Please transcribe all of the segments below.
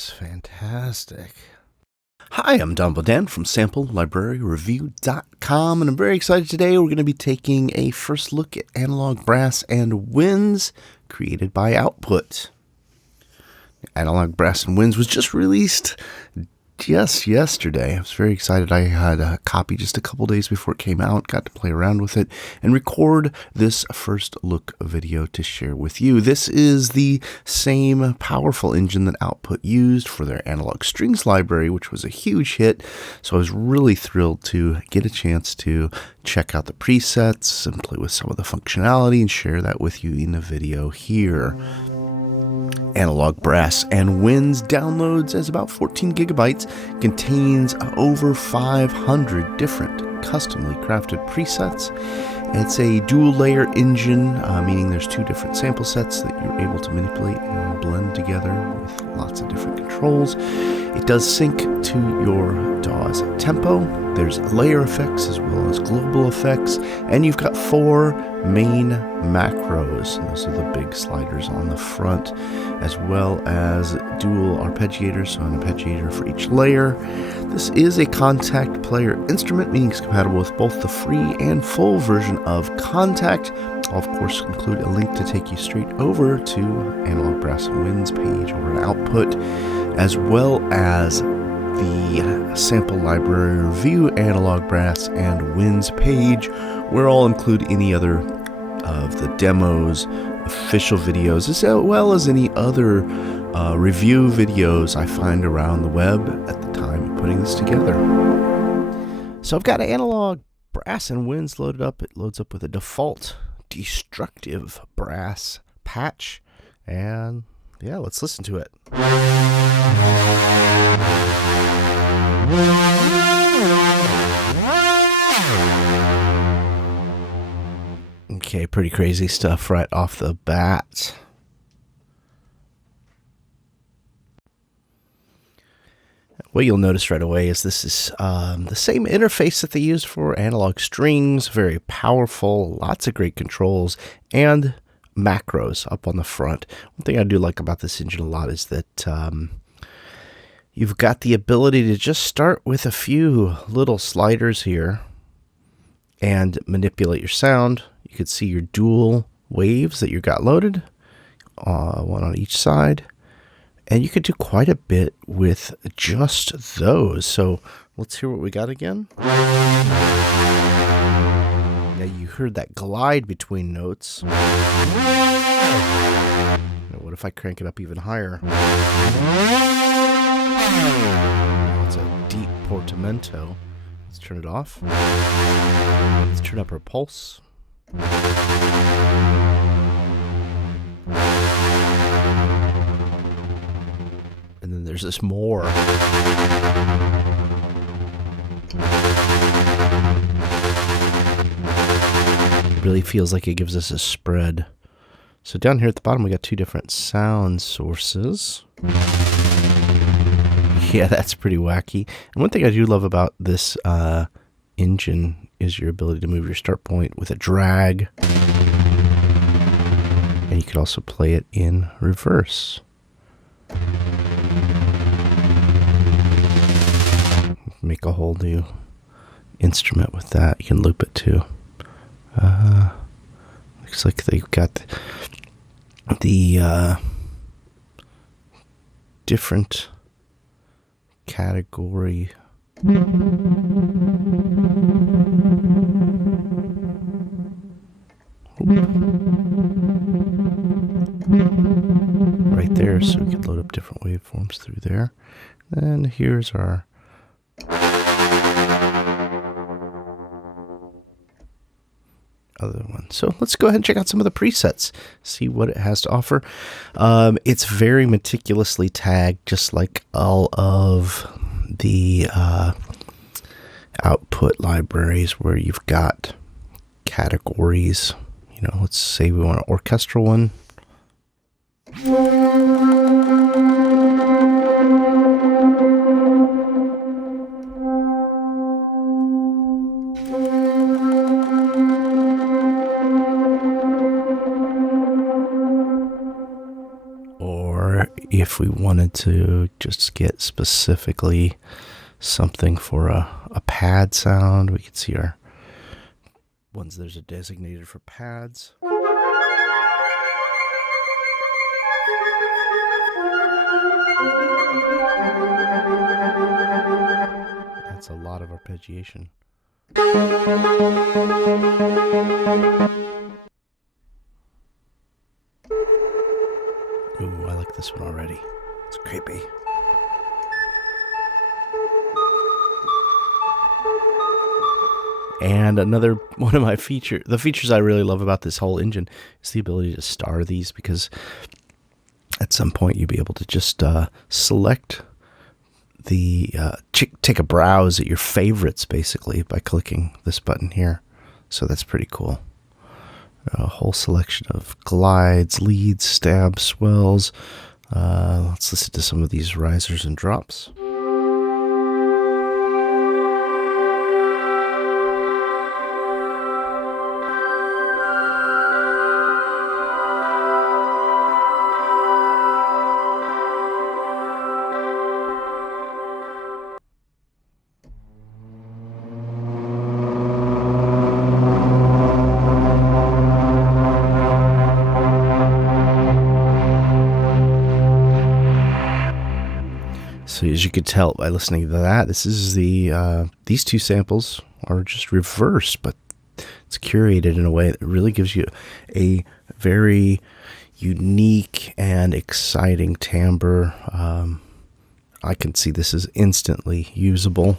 is fantastic. Hi, I'm Don Bodan from SampleLibraryReview.com, and I'm very excited today. We're going to be taking a first look at Analog Brass and Winds, created by Output. Analog Brass and Winds was just released just yesterday. I was very excited. I had a copy just a couple days before it came out, got to play around with it, and record this first look video to share with you. This is the same powerful engine that Output used for their Analog Strings library, which was a huge hit. So I was really thrilled to get a chance to check out the presets and play with some of the functionality and share that with you in the video here. Analog Brass and Winds downloads as about 14 gigabytes, contains over 500 different customly crafted presets. It's a dual layer engine, meaning there's two different sample sets that you're able to manipulate and blend together with lots of different controls. It does sync to your DAW's tempo. There's layer effects as well as global effects, and you've got 4 main macros. And those are the big sliders on the front, as well as dual arpeggiators, so an arpeggiator for each layer. This is a Kontakt player instrument, meaning it's compatible with both the free and full version of Kontakt. I'll of course include a link to take you straight over to Analog Brass and Winds page over at Output, as well as the Sample Library Review Analog Brass and Winds page, where I'll include any other of the demos, official videos, as well as any other review videos I find around the web at the time of putting this together. So I've got Analog Brass and Winds loaded up. It loads up with a default destructive brass patch, and yeah, let's listen to it. Okay, pretty crazy stuff right off the bat. What you'll notice right away is this is the same interface that they used for Analog Strings, very powerful, lots of great controls, and macros up on the front. One thing I do like about this engine a lot is that you've got the ability to just start with a few little sliders here and manipulate your sound. You can see your dual waves that you got loaded, one on each side. And you can do quite a bit with just those. So let's hear what we got again. Now you heard that glide between notes. Now what if I crank it up even higher? Now it's a deep portamento. Let's turn it off. Let's turn up our pulse. And then there's this more. It really feels like it gives us a spread. So down here at the bottom we got 2 different sound sources. Yeah, that's pretty wacky. And one thing I do love about this engine is your ability to move your start point with a drag. And you can also play it in reverse. Make a whole new instrument with that. You can loop it too. Looks like they've got the different category. Right there, so we can load up different waveforms through there. And here's our other one. So let's go ahead and check out some of the presets, see what it has to offer. It's very meticulously tagged, just like all of the Output libraries, where you've got categories. You know, let's say we want an orchestral one. maybe if we wanted to just get specifically something for a pad sound, we could see our ones that are designated for pads. That's a lot of arpeggiation. Ooh, I like this one already. It's creepy. And another one of the features I really love about this whole engine is the ability to star these, because at some point you'll be able to just select take a browse at your favorites basically by clicking this button here. So that's pretty cool. A whole selection of glides, leads, stabs, swells. Let's listen to some of these risers and drops. So as you could tell by listening to that, this is these two samples are just reversed, but it's curated in a way that really gives you a very unique and exciting timbre. I can see this is instantly usable.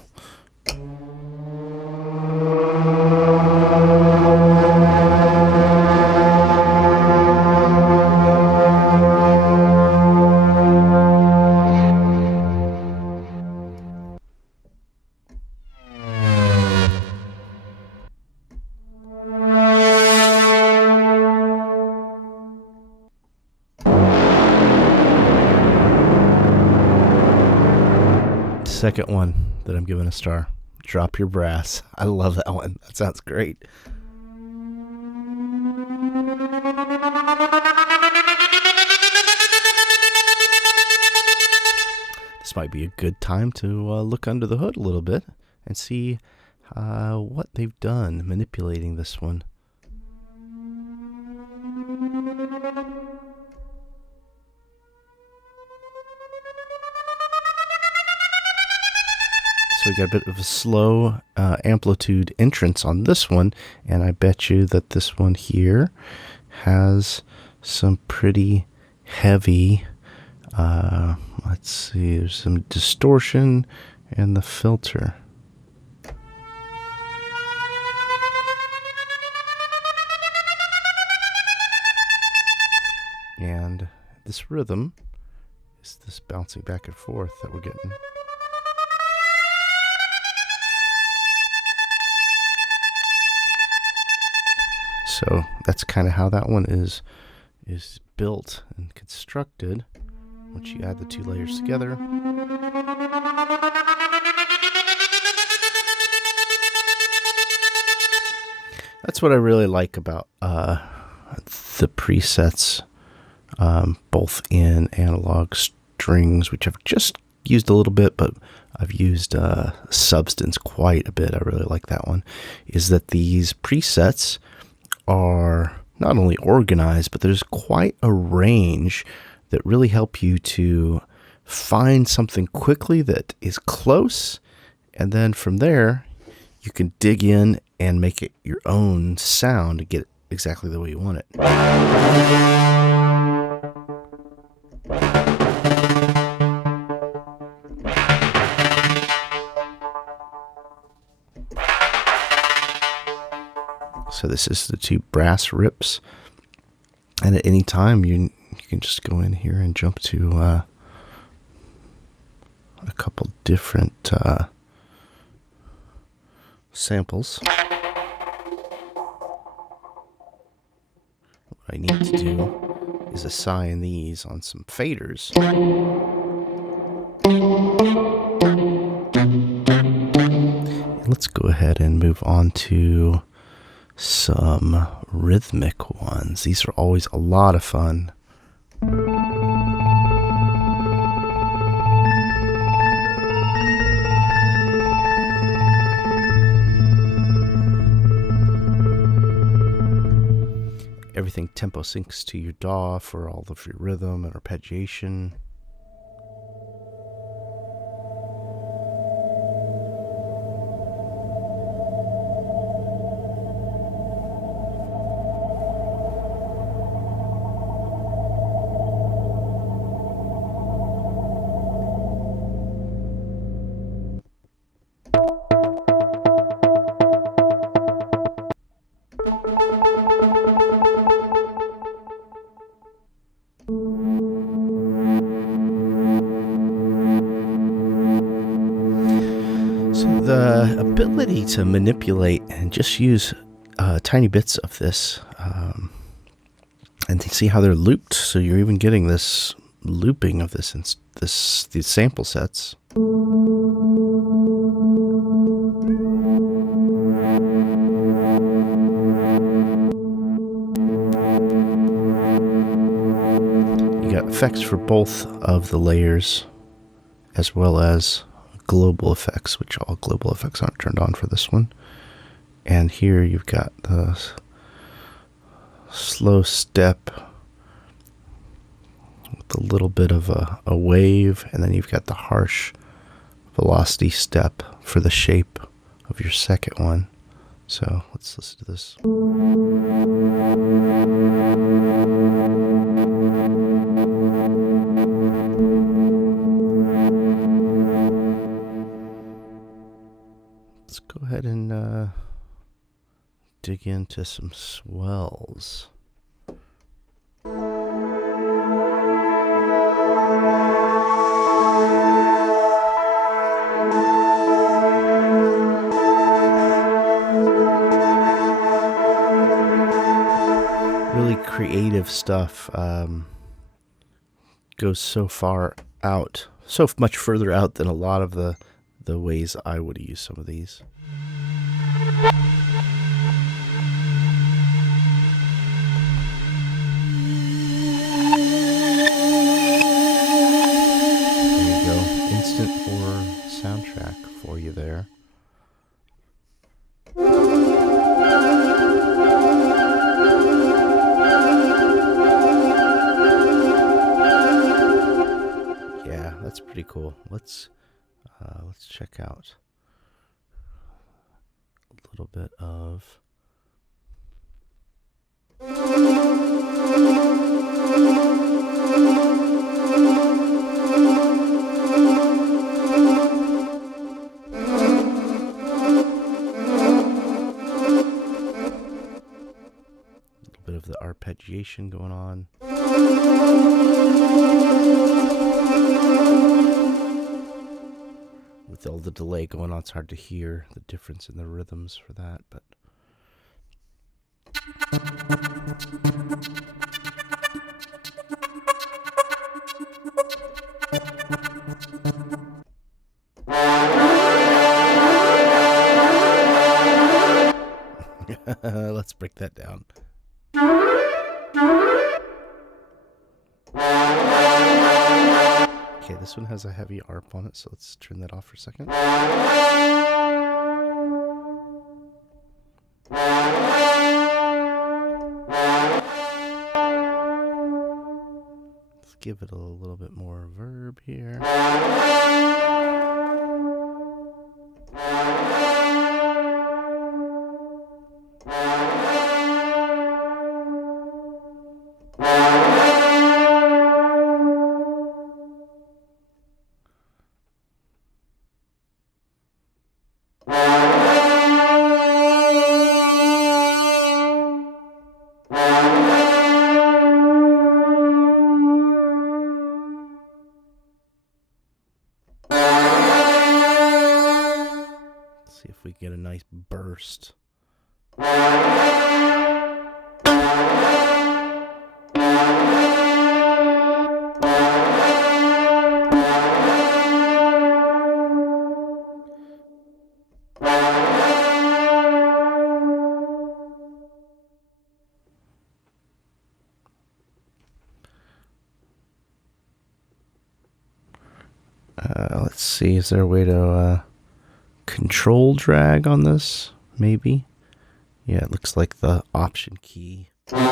Second one that I'm giving a star. Drop Your Brass. I love that one. That sounds great. This might be a good time to look under the hood a little bit and see what they've done manipulating this one. So we got a bit of a slow amplitude entrance on this one, and I bet you that this one here has some pretty heavy, let's see, there's some distortion in the filter. And this rhythm is this bouncing back and forth that we're getting. So that's kind of how that one is built and constructed once you add the two layers together. That's what I really like about the presets, both in analog strings, which I've just used a little bit, but I've used Substance quite a bit. I really like that one. Is that these presets are not only organized, but there's quite a range that really help you to find something quickly that is close, and then from there you can dig in and make it your own sound to get it exactly the way you want it. So this is the two brass rips, and at any time you can just go in here and jump to a couple different samples. What I need to do is assign these on some faders. And let's go ahead and move on to some rhythmic ones. These are always a lot of fun. Everything tempo syncs to your DAW for all of your rhythm and arpeggiation. The ability to manipulate and just use tiny bits of this and to see how they're looped, so you're even getting this looping of these sample sets. You got effects for both of the layers, as well as global effects, which all global effects aren't turned on for this one. And here you've got the slow step with a little bit of a wave, and then you've got the harsh velocity step for the shape of your second one. So let's listen to this. Let's go ahead and dig into some swells. Really creative stuff. Goes so far out, so much further out than a lot of the ways I would use some of these. There you go. Instant horror soundtrack for you there. Yeah, that's pretty cool. Let's check out a little bit of the arpeggiation going on. With all the delay going on, it's hard to hear the difference in the rhythms for that, but let's break that down. Okay, this one has a heavy arp on it, so let's turn that off for a second. Let's give it a little bit more verb here. See if we get a nice burst. Let's see, is there a way to control drag on this? Maybe. Yeah, it looks like the option key Let's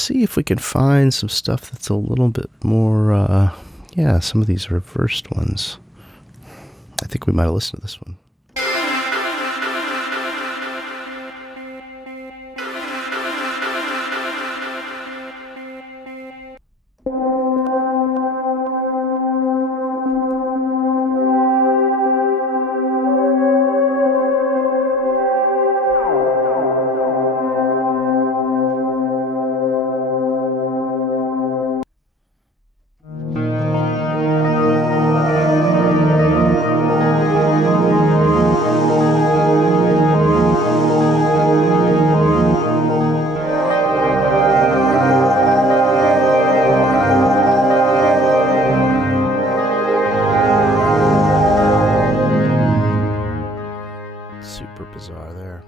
see if we can find some stuff that's a little bit more, yeah, some of these reversed ones. I think we might have listened to this one. Super bizarre there.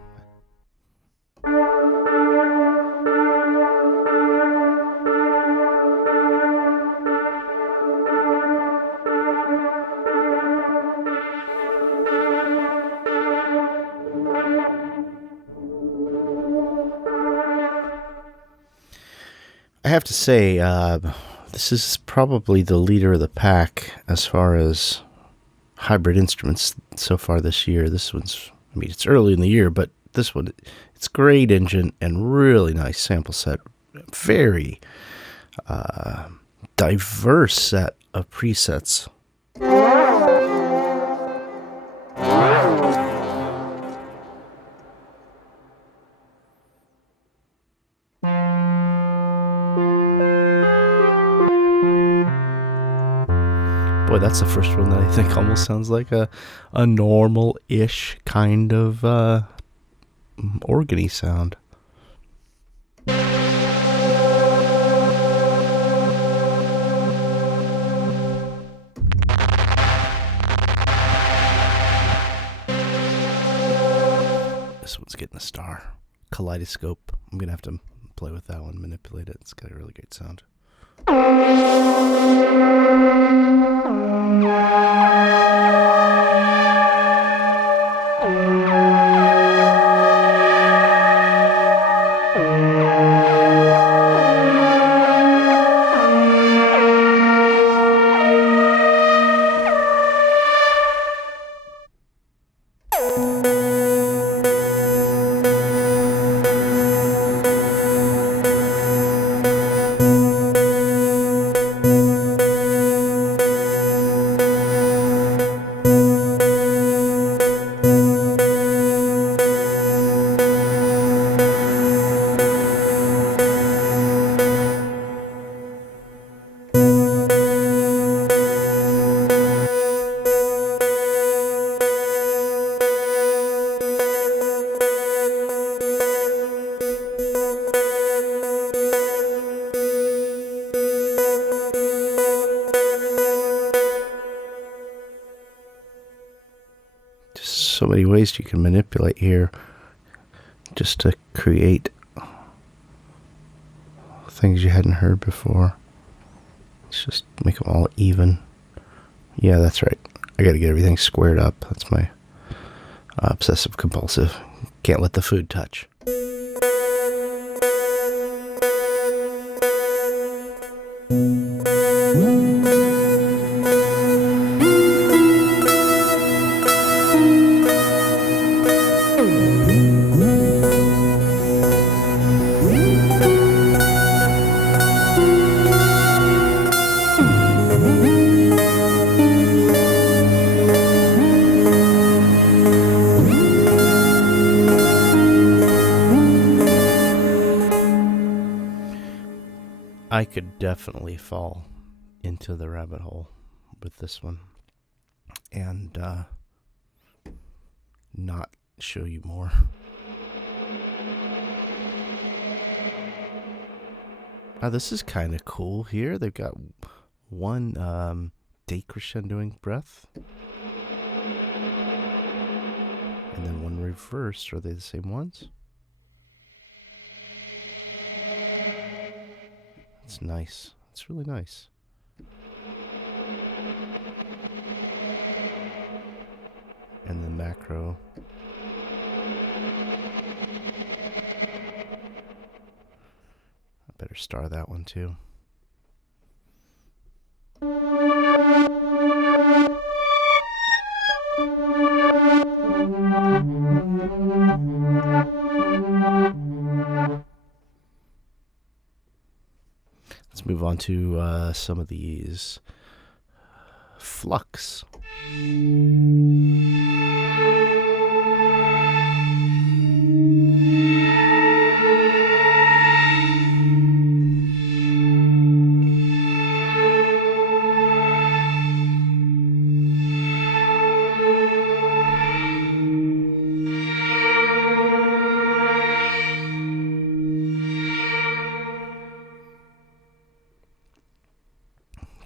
I have to say, this is probably the leader of the pack as far as hybrid instruments so far this year. This one's, I mean, it's early in the year, but this one, it's great engine and really nice sample set. Very diverse set of presets. Boy, that's the first one that I think almost sounds like a normal-ish kind of organy sound. This one's getting a star. Kaleidoscope. I'm going to have to play with that one, manipulate it. It's got a really great sound. So many ways you can manipulate here just to create things you hadn't heard before. Let's just make them all even. Yeah, that's right. I gotta get everything squared up. That's my obsessive compulsive. Can't let the food touch. I could definitely fall into the rabbit hole with this one and not show you more. Now this is kind of cool here. They've got one decrescendoing breath. And then one reversed. Are they the same ones? It's nice. It's really nice. And the macro. I better star that one too. Let's move on to some of these flux.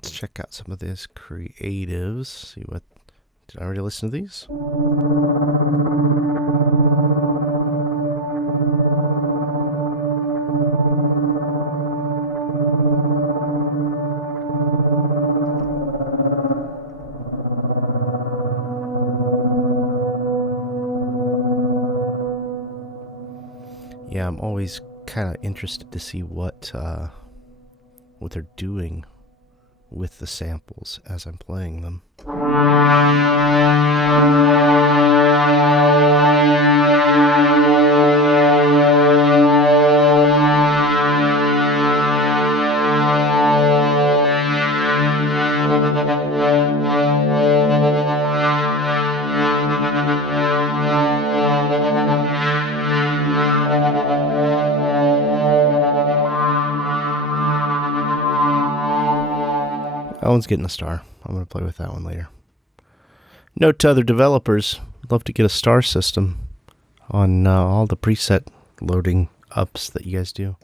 Check out some of these creatives. See what. Did I already listen to these? Yeah, I'm always kind of interested to see what they're doing with the samples as I'm playing them. That one's getting a star. I'm going to play with that one later. Note to other developers, I'd love to get a star system on all the preset loading ups that you guys do.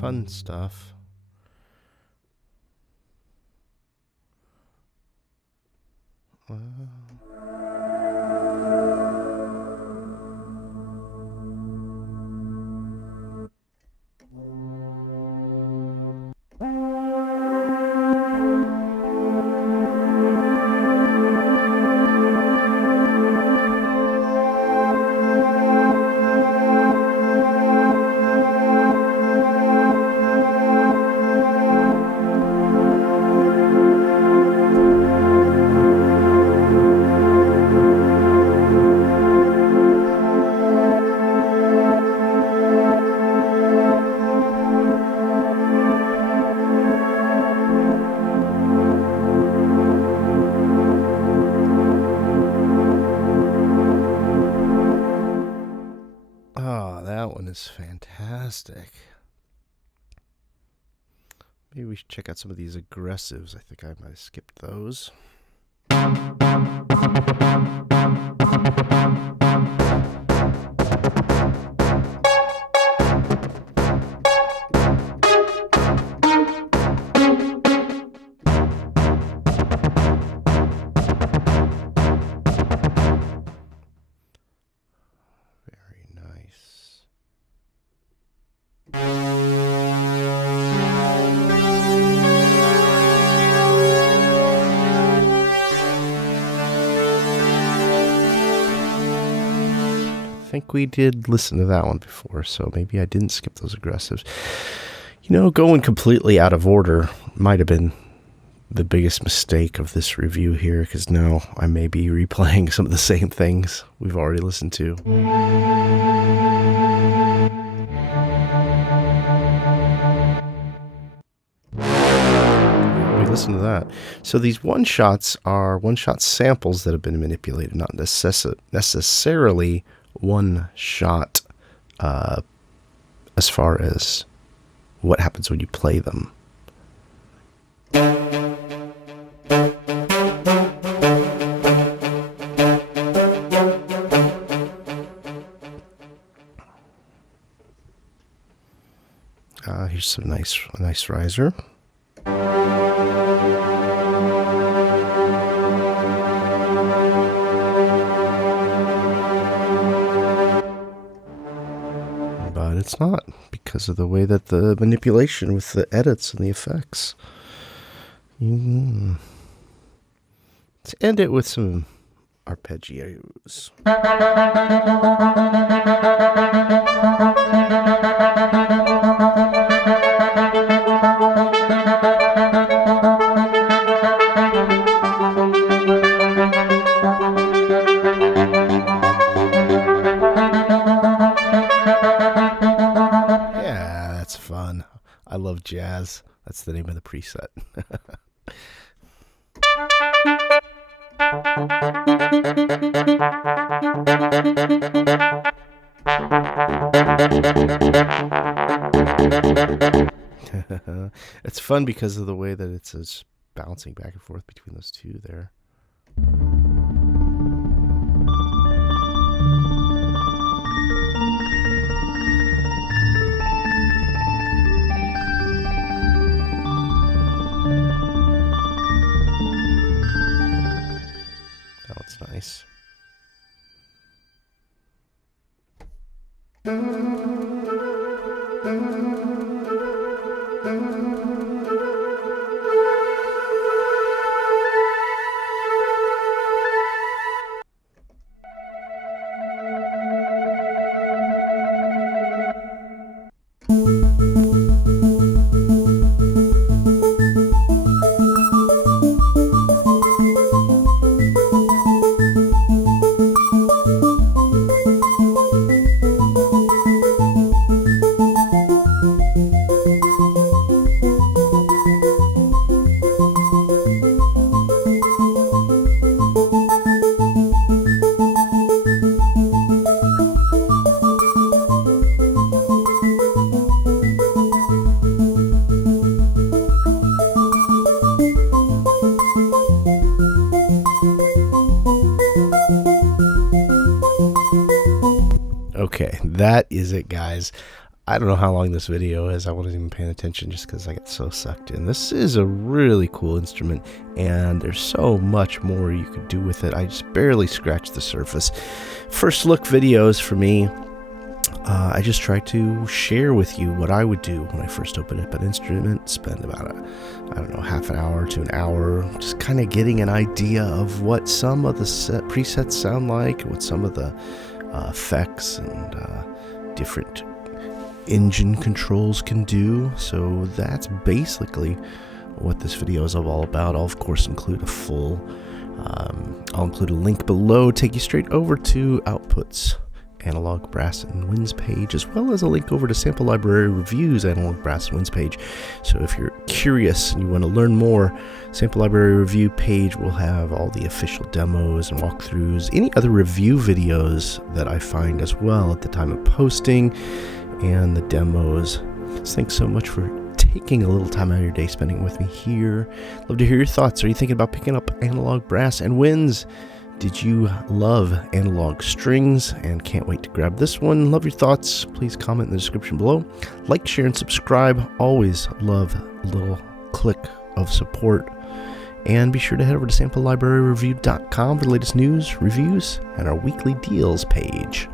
Fun stuff. Is fantastic. Maybe we should check out some of these aggressives. I think I might have skipped those. Very nice. I think we did listen to that one before, so maybe I didn't skip those aggressives. You know, going completely out of order might have been the biggest mistake of this review here, because now I may be replaying some of the same things we've already listened to. listen to that. So these one-shots are one-shot samples that have been manipulated, not necessarily one-shot as far as what happens when you play them. Here's some nice riser. But it's not, because of the way that the manipulation with the edits and the effects. Let's end it with some arpeggios. Fun. I love jazz. That's the name of the preset. It's fun because of the way that it's just bouncing back and forth between those two there. Nice. Okay, that is it, guys. I don't know how long this video is. I wasn't even paying attention just because I get so sucked in. This is a really cool instrument, and there's so much more you could do with it. I just barely scratched the surface. First look videos for me, I just try to share with you what I would do when I first open up an instrument. Spend about half an hour to an hour just kind of getting an idea of what some of the presets sound like, what some of the effects and different engine controls can do. So that's basically what this video is all about. I'll of course include I'll include a link below, take you straight over to Output's Analog Brass and Winds page, as well as a link over to Sample Library Review's Analog Brass and Winds page. So if you're curious and you want to learn more, Sample Library Review page will have all the official demos and walkthroughs, any other review videos that I find as well at the time of posting, and the demos. So thanks so much for taking a little time out of your day spending with me here. Love to hear your thoughts. Are you thinking about picking up Analog Brass and Winds? Did you love analog strings and can't wait to grab this one? Love your thoughts. Please comment in the description below. Like, share, and subscribe. Always love a little click of support. And be sure to head over to samplelibraryreview.com for the latest news, reviews, and our weekly deals page.